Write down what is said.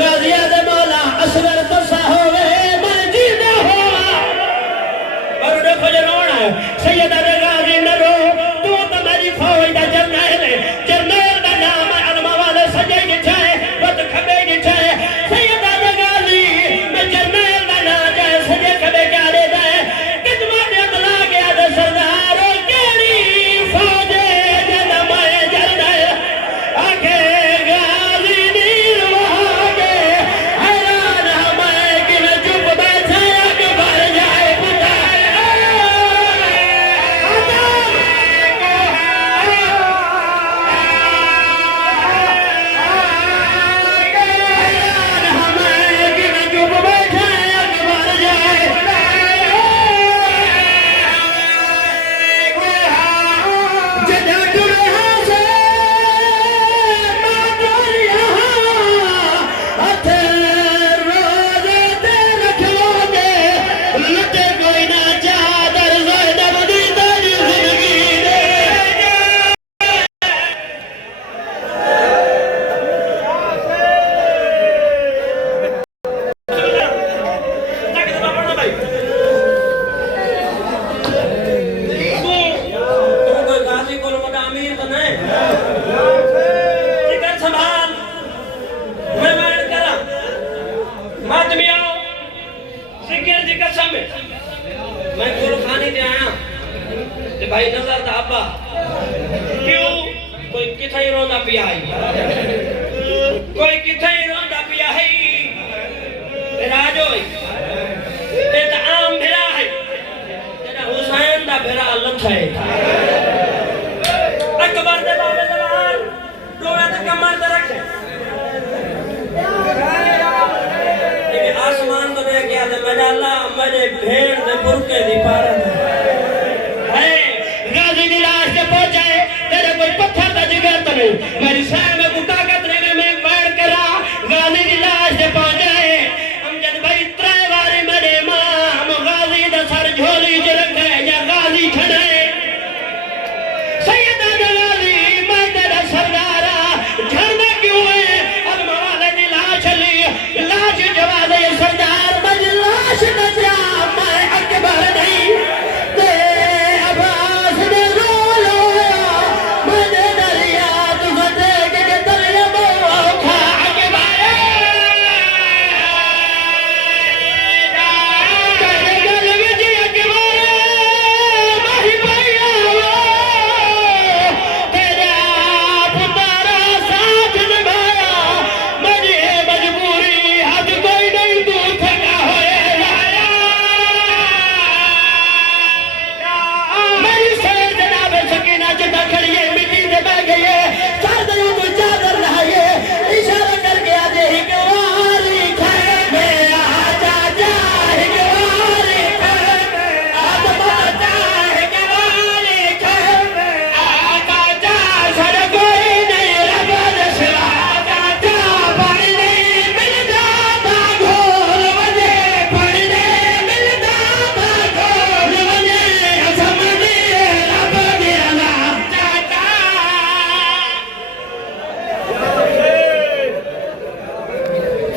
गाजिया दे मौला असगर तुसा होवे मैं जीना होवा और देखो जे रोना सैयदा दे गाजी न रो तू तो मेरी फौज दा जरनैल जरनैल दा नाम अलमा वाले सजे जिठाए वत खबे जिठाए सैयदा दे गाजी मैं जरनैल दा नाम जाए सजे खबे गाले दा कितमा दे अतला गया दे सरदार केड़ी फौज जन मैं जरनैल आके गाजी नीर वहागे हैरान मैं कि न चुप बैठा के भर जाए पुता मैं गुरखानी ते आया ते भाई नजर दा अब्बा क्यों कोई किथे रोंदा पिया आई